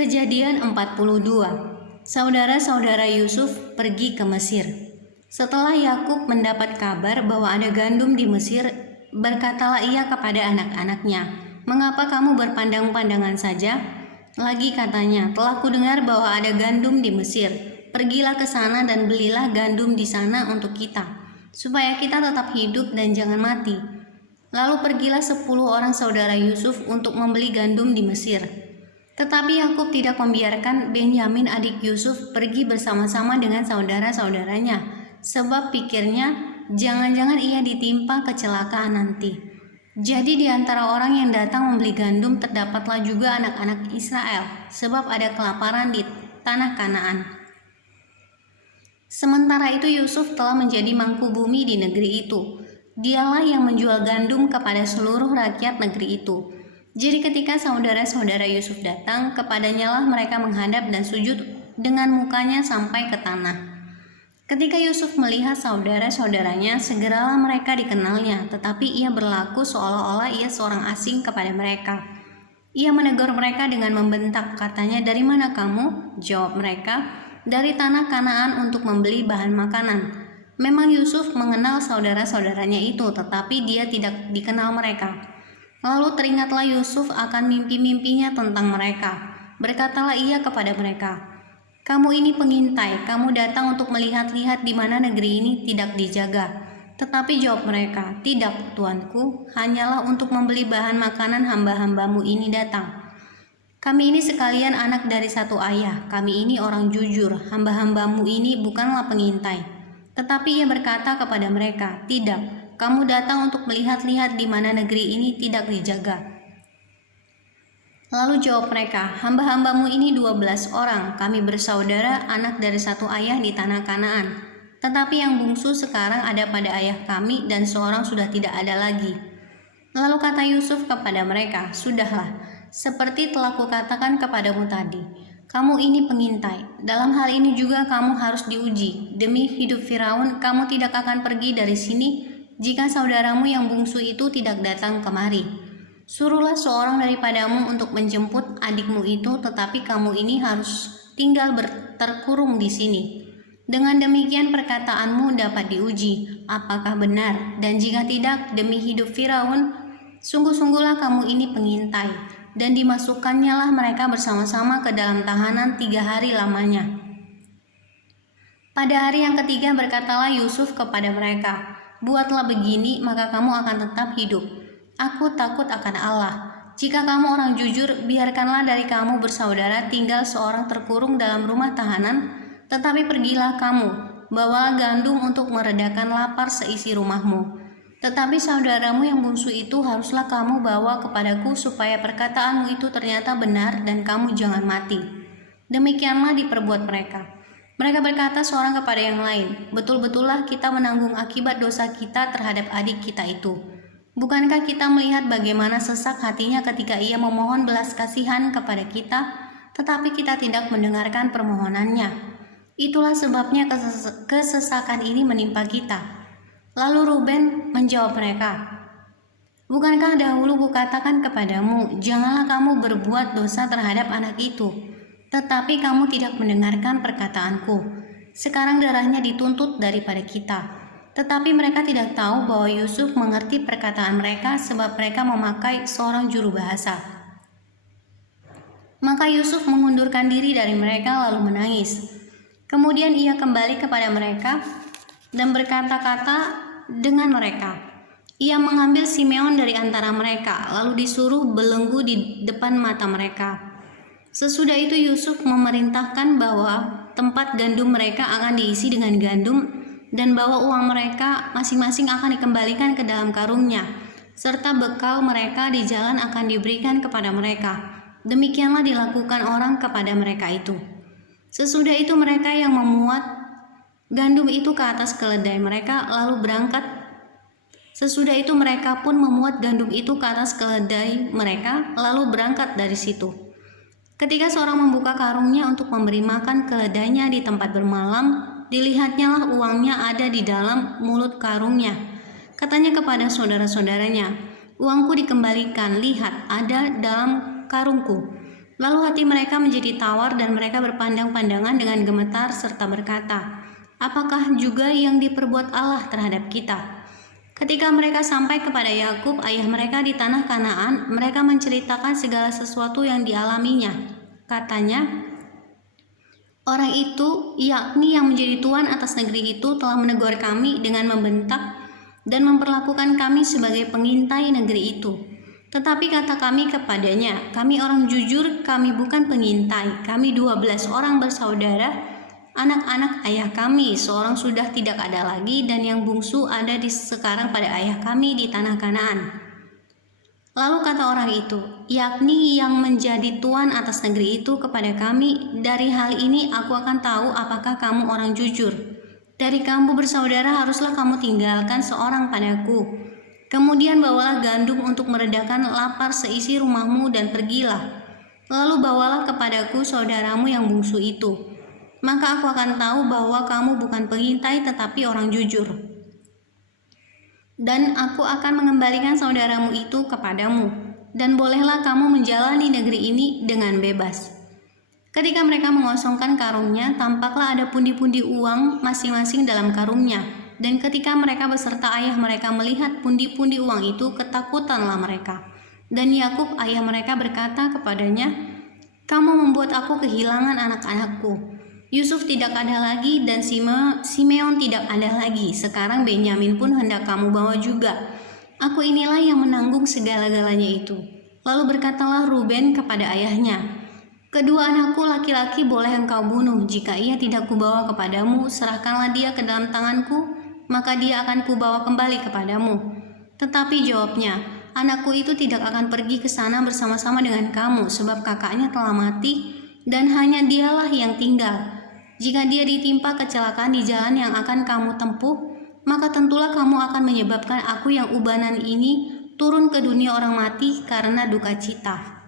Kejadian 42. Saudara-saudara Yusuf pergi ke Mesir. Setelah Yakub mendapat kabar bahwa ada gandum di Mesir, berkatalah ia kepada anak-anaknya, "Mengapa kamu berpandang-pandangan saja?" Lagi katanya, "Telah kudengar bahwa ada gandum di Mesir. Pergilah ke sana dan belilah gandum di sana untuk kita, supaya kita tetap hidup dan jangan mati." Lalu pergilah 10 orang saudara Yusuf untuk membeli gandum di Mesir. Tetapi Yakub tidak membiarkan Benyamin adik Yusuf pergi bersama-sama dengan saudara-saudaranya, sebab pikirnya jangan-jangan ia ditimpa kecelakaan nanti. Jadi di antara orang yang datang membeli gandum terdapatlah juga anak-anak Israel, sebab ada kelaparan di tanah Kanaan. Sementara itu Yusuf telah menjadi mangku bumi di negeri itu. Dialah yang menjual gandum kepada seluruh rakyat negeri itu. Jadi ketika saudara-saudara Yusuf datang, kepadanya lah mereka menghadap dan sujud dengan mukanya sampai ke tanah. Ketika Yusuf melihat saudara-saudaranya, segeralah mereka dikenalnya, tetapi ia berlaku seolah-olah ia seorang asing kepada mereka. Ia menegur mereka dengan membentak, katanya, "Dari mana kamu?" Jawab mereka, "Dari tanah Kanaan untuk membeli bahan makanan." Memang Yusuf mengenal saudara-saudaranya itu, tetapi dia tidak dikenal mereka. Lalu teringatlah Yusuf akan mimpi-mimpinya tentang mereka. Berkatalah ia kepada mereka, "Kamu ini pengintai, kamu datang untuk melihat-lihat di mana negeri ini tidak dijaga." Tetapi jawab mereka, "Tidak, tuanku, hanyalah untuk membeli bahan makanan hamba-hambamu ini datang. Kami ini sekalian anak dari satu ayah, kami ini orang jujur, hamba-hambamu ini bukanlah pengintai." Tetapi ia berkata kepada mereka, "Tidak, kamu datang untuk melihat-lihat di mana negeri ini tidak dijaga." Lalu jawab mereka, "Hamba-hambamu ini 12 orang, kami bersaudara, anak dari satu ayah di tanah Kanaan. Tetapi yang bungsu sekarang ada pada ayah kami dan seorang sudah tidak ada lagi." Lalu kata Yusuf kepada mereka, "Sudahlah, seperti telah kukatakan kepadamu tadi, kamu ini pengintai. Dalam hal ini juga kamu harus diuji. Demi hidup Firaun, kamu tidak akan pergi dari sini jika saudaramu yang bungsu itu tidak datang kemari. Suruhlah seorang daripadamu untuk menjemput adikmu itu, tetapi kamu ini harus tinggal terkurung di sini. Dengan demikian perkataanmu dapat diuji, apakah benar, dan jika tidak, demi hidup Firaun, sungguh-sungguhlah kamu ini pengintai." Dan dimasukkannya lah mereka bersama-sama ke dalam tahanan 3 hari lamanya. Pada hari yang ketiga berkatalah Yusuf kepada mereka, "Buatlah begini, maka kamu akan tetap hidup. Aku takut akan Allah. Jika kamu orang jujur, biarkanlah dari kamu bersaudara tinggal seorang terkurung dalam rumah tahanan, tetapi pergilah kamu, bawalah gandum untuk meredakan lapar seisi rumahmu. Tetapi saudaramu yang bungsu itu haruslah kamu bawa kepadaku supaya perkataanmu itu ternyata benar dan kamu jangan mati." Demikianlah diperbuat mereka. Mereka berkata seorang kepada yang lain, "Betul-betullah kita menanggung akibat dosa kita terhadap adik kita itu. Bukankah kita melihat bagaimana sesak hatinya ketika ia memohon belas kasihan kepada kita, tetapi kita tidak mendengarkan permohonannya. Itulah sebabnya kesesakan ini menimpa kita." Lalu Ruben menjawab mereka, "Bukankah dahulu kukatakan kepadamu, janganlah kamu berbuat dosa terhadap anak itu? Tetapi kamu tidak mendengarkan perkataanku. Sekarang darahnya dituntut daripada kita." Tetapi mereka tidak tahu bahwa Yusuf mengerti perkataan mereka, sebab mereka memakai seorang juru bahasa. Maka Yusuf mengundurkan diri dari mereka lalu menangis. Kemudian ia kembali kepada mereka dan berkata-kata dengan mereka. Ia mengambil Simeon dari antara mereka, lalu disuruh belenggu di depan mata mereka. Sesudah itu Yusuf memerintahkan bahwa tempat gandum mereka akan diisi dengan gandum, dan bahwa uang mereka masing-masing akan dikembalikan ke dalam karungnya, serta bekal mereka di jalan akan diberikan kepada mereka. Demikianlah dilakukan orang kepada mereka itu. Sesudah itu mereka yang memuat gandum itu ke atas keledai mereka lalu berangkat. Sesudah itu mereka pun memuat gandum itu ke atas keledai mereka lalu berangkat dari situ. Ketika seorang membuka karungnya untuk memberi makan keledainya di tempat bermalam, dilihatnya lah uangnya ada di dalam mulut karungnya. Katanya kepada saudara-saudaranya, "Uangku dikembalikan, lihat ada dalam karungku." Lalu hati mereka menjadi tawar dan mereka berpandang-pandangan dengan gemetar serta berkata, "Apakah juga yang diperbuat Allah terhadap kita?" Ketika mereka sampai kepada Yakub, ayah mereka di tanah Kanaan, mereka menceritakan segala sesuatu yang dialaminya. Katanya, "Orang itu, yakni yang menjadi tuan atas negeri itu, telah menegur kami dengan membentak dan memperlakukan kami sebagai pengintai negeri itu. Tetapi kata kami kepadanya, kami orang jujur, kami bukan pengintai. Kami 12 orang bersaudara. Anak-anak ayah kami, seorang sudah tidak ada lagi dan yang bungsu ada sekarang pada ayah kami di tanah Kanaan." Lalu kata orang itu, yakni yang menjadi tuan atas negeri itu kepada kami, "Dari hal ini aku akan tahu apakah kamu orang jujur. Dari kamu bersaudara haruslah kamu tinggalkan seorang padaku. Kemudian bawalah gandum untuk meredakan lapar seisi rumahmu dan pergilah. Lalu bawalah kepadaku saudaramu yang bungsu itu. Maka aku akan tahu bahwa kamu bukan pengintai tetapi orang jujur. Dan aku akan mengembalikan saudaramu itu kepadamu, dan bolehlah kamu menjalani negeri ini dengan bebas." Ketika mereka mengosongkan karungnya, tampaklah ada pundi-pundi uang masing-masing dalam karungnya. Dan ketika mereka beserta ayah mereka melihat pundi-pundi uang itu, ketakutanlah mereka. Dan Yakub ayah mereka berkata kepadanya, "Kamu membuat aku kehilangan anak-anakku. Yusuf tidak ada lagi dan Simeon tidak ada lagi. Sekarang Benyamin pun hendak kamu bawa juga. Aku inilah yang menanggung segala-galanya itu." Lalu berkatalah Ruben kepada ayahnya, "Kedua anakku laki-laki boleh engkau bunuh. Jika ia tidak kubawa kepadamu, serahkanlah dia ke dalam tanganku, maka dia akan kubawa kembali kepadamu." Tetapi jawabnya, "Anakku itu tidak akan pergi ke sana bersama-sama dengan kamu, sebab kakaknya telah mati dan hanya dialah yang tinggal. Jika dia ditimpa kecelakaan di jalan yang akan kamu tempuh, maka tentulah kamu akan menyebabkan aku yang ubanan ini turun ke dunia orang mati karena duka cita."